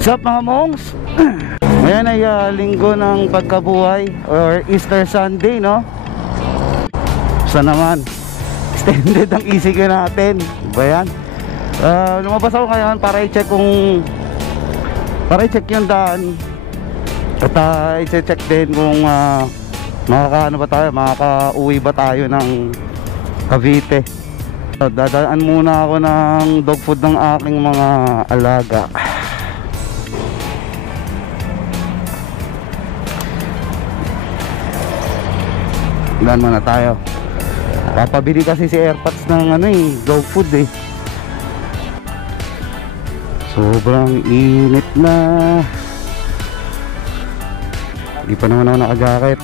What's up mga monks? Ngayon ay linggo ng pagkabuhay or Easter Sunday, no? Basta naman extended ang ECQ natin. Ba yan? Lumabas ako ngayon para i-check yung daan. At i-check din kung makakaano ba tayo, makaka-uwi ba tayo ng Cavite. Dadaan muna ako ng dog food ng aking mga alaga. Daan muna tayo. Papabili kasi si Airpods ng dog food eh. Sobrang init na. Hindi pa naman ako naka-jacket.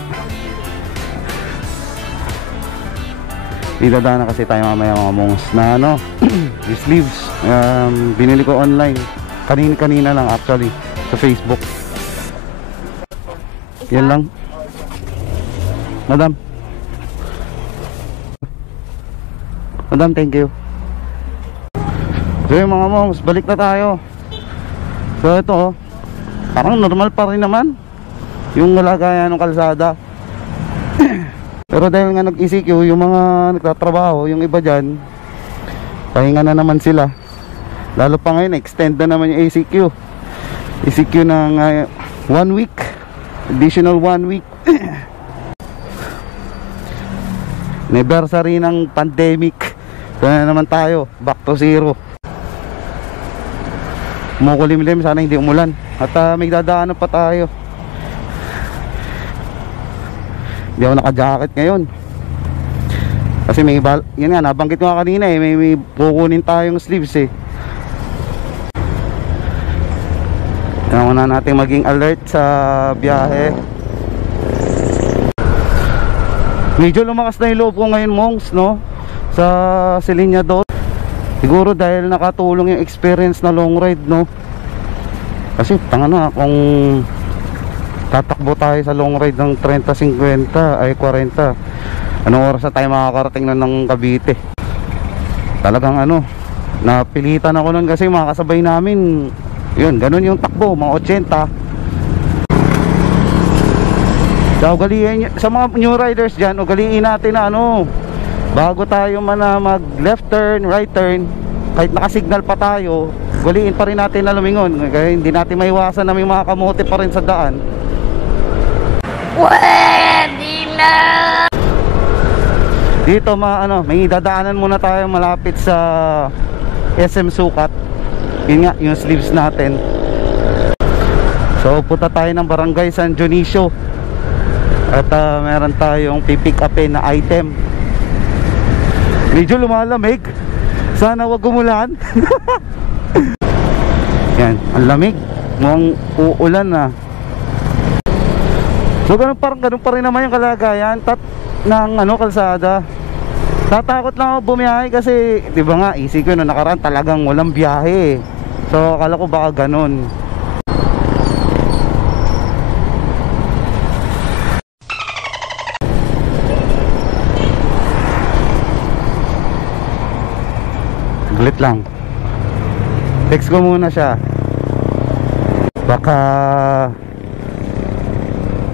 Idadaan na kasi tayo mamaya mga mongs na yung sleeves. Binili ko online kanina lang actually sa Facebook. Yan lang. Madam, thank you. So yung mga mongs, balik na tayo. So ito parang normal pa rin naman yung lagayan ng kalsada. Pero dahil nga nag-ECQ yung mga nagtatrabaho, yung iba dyan pahinga na naman sila. Lalo pa ngayon, extend na naman yung ECQ ng 1 week, additional 1 week. Anniversary ng pandemic. So na naman tayo, back to zero. Kumukulimlim, sana hindi umulan. At may dadaanan pa tayo. Hindi ako naka-jacket ngayon. Kasi may yun nga, nabanggit ko nga kanina eh, may kukunin tayong sleeves eh. Kailangan na natin maging alert sa biyahe. Medyo lumakas na yung loob ko ngayon monks, no? Sa Silinyador. Siguro dahil nakatulong yung experience na long ride, no? Kasi tanga na kung tatakbo tayo sa long ride ng 30-50 ay 40, anong oras na tayo makakarating na ng Cavite? Talagang napilitan ako nun kasi mga kasabay namin yun, ganun yung takbo, mga 80. So ugaliin, sa mga new riders dyan, ugaliin natin na bago tayo mag left turn, right turn, kahit nakasignal pa tayo, ugaliin pa rin natin na lumingon. Kaya hindi natin maiwasan na may mga kamote pa rin sa daan. Pwede na! Dito may dadaanan muna tayo malapit sa SM Sukat. Yun nga, yung sleeves natin. So punta tayo ng Barangay San Dionisio. At meron tayong pipick upin na item. Medyo lumalamig. Sana wag umulan. Yan, ang lamig. Mukhang uulan na. So ganun pa rin naman yung kalagayan ng kalsada. Tatakot lang ako bumiyahe kasi di ba nga ECQ no nakaraan talagang walang biyahe. So akala ko baka ganun. Saglit lang. Text ko muna siya. Baka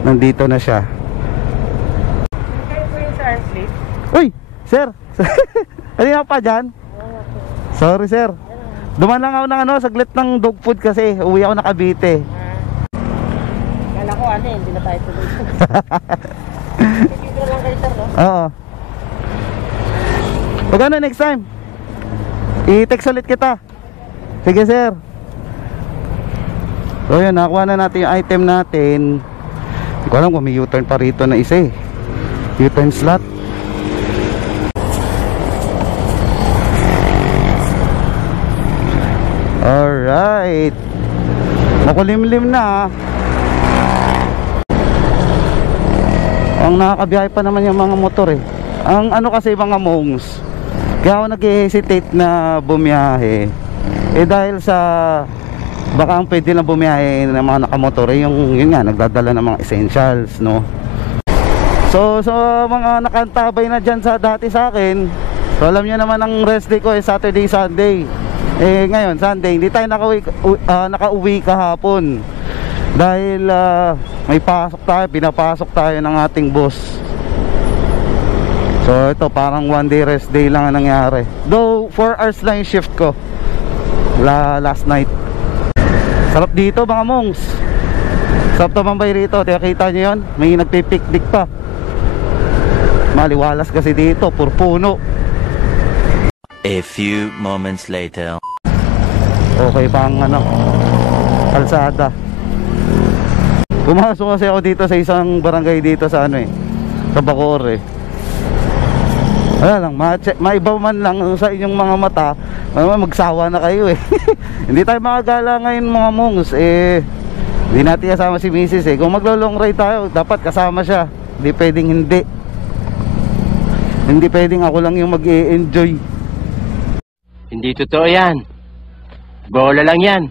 nandito na siya. Uy, sir. Ano nga pa dyan? Sorry sir. Duman lang ako ng saglit ng dog food kasi uwi ako na Cavite. Kala ko hindi na tayo tuloy. Dito lang kayo sir, no? Oo. Pag next time i-text ulit kita. Sige sir. So yun, nakuha na natin yung item natin. Hindi ko alam kung may U-turn pa rito na isa eh. U-turn slot. Alright. Makulimlim na. Ang nakakabiyahe pa naman yung mga motor eh. Ang kasi mga mongs, kaya ako nag-hesitate na bumiyahe dahil sa baka ang pwede lang bumiyahe ng mga nakamotor yun nga, nagdadala ng mga essentials, no? So mga nakantabay na dyan dati sa akin, so alam nyo naman ang rest day ko Saturday, Sunday. Eh ngayon Sunday hindi tayo nakauwi kahapon dahil may pasok tayo, pinapasok tayo ng ating boss. So ito parang one day rest day lang ang nangyari. Though 4 hours lang yung shift ko last night. Sarap dito mga mongs. Sarap tumambay rito. Kita nyo yun, may nagpipiknik pa. Maliwalas kasi dito, puro puno. A few moments later. Okay pa ang kalsada. Pumasok kasi ako dito sa isang barangay dito sa sa Bacoor Wala lang, maiba man lang sa inyong mga mata, magsawa na kayo Hindi tayo makagala ngayon mga mongs hindi natin kasama si Mrs. Kung maglo-long ride tayo, dapat kasama siya. Hindi pwedeng hindi pwedeng ako lang yung mag-i-enjoy. Hindi totoo yan. Bola lang yan.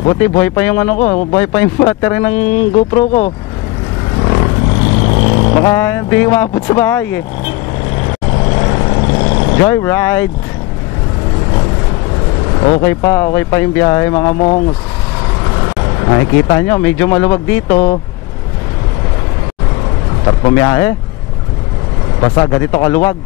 Buti buhay pa yung buhay pa yung battery ng GoPro ko. Baka hindi umabot sa bahay Joyride. Okay pa yung biyahe mga mongs. Nakikita nyo, medyo maluwag dito. Sarap pumiyahe. Basta ganito kaluwag.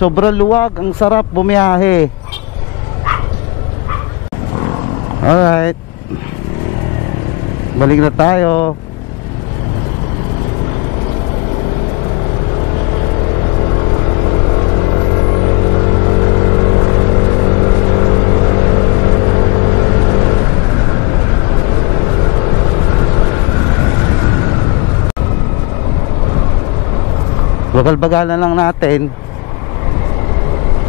Sobrang luwag, ang sarap bumiyahe. Alright, balik na tayo. Bagal-bagalan lang natin.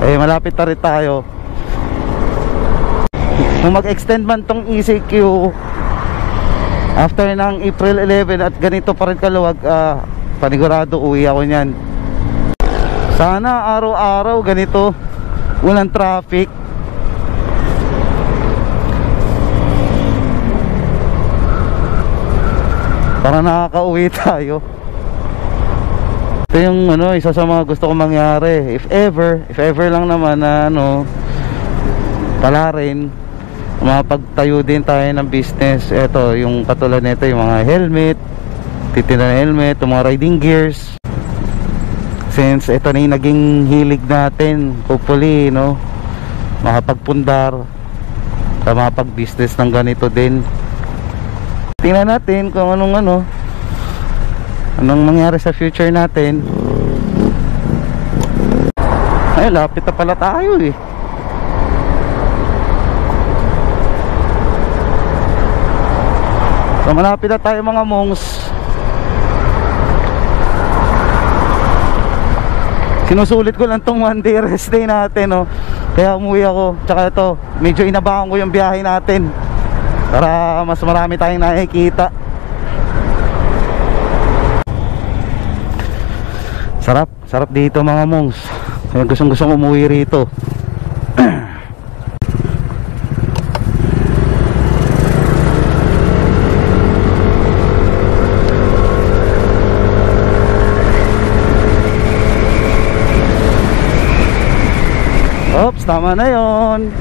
Malapit na rin tayo. Kung mag-extend man tong ECQ after ng April 11 at ganito pa rin kaluwag, panigurado uwi ako nyan. Sana araw-araw ganito, walang traffic. Para nakaka-uwi tayo. Ito yung isa sa mga gusto kong mangyari. If ever lang naman na pala rin mapagtayo din tayo ng business. Ito yung katulad nito, yung mga helmet, titinda na helmet, yung mga riding gears. Since ito na yung naging hilig natin, hopefully makapagpundar sa makapag-business ng ganito din. Tingnan natin kung anong mangyari sa future natin. Ay, lapit na pala tayo So malapit na tayo mga mongs. Sinusulit ko lang tong one day rest day natin Kaya umuwi ako. Tsaka ito, medyo inabahan ko yung biyahe natin para mas marami tayong nakikita. Sarap dito mga mongs. Kaya gustong umuwi rito. Oops, tama na yon.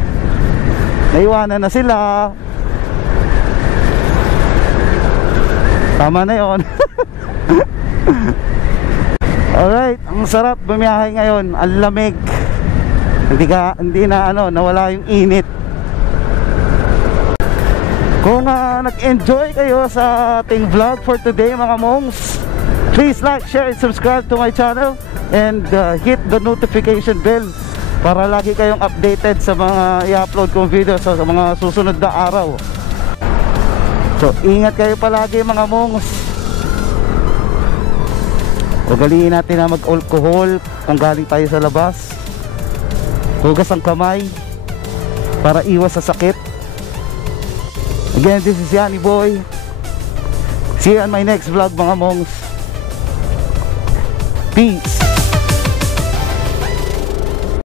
Naiwanan na sila. Tama na yon. Alright, ang sarap bumiyahe ngayon. Ang lamig. Hindi na nawala yung init. Kung nag-enjoy kayo sa ating vlog for today mga mongs, please like, share, and subscribe to my channel. And hit the notification bell para lagi kayong updated sa mga i-upload kong video sa mga susunod na araw. So ingat kayo palagi mga mongs. Ugaliin natin na mag-alcohol kung galing tayo sa labas. Hugas ang kamay para iwas sa sakit. Again, this is Yanni Boy. See you on my next vlog mga mongs. Peace.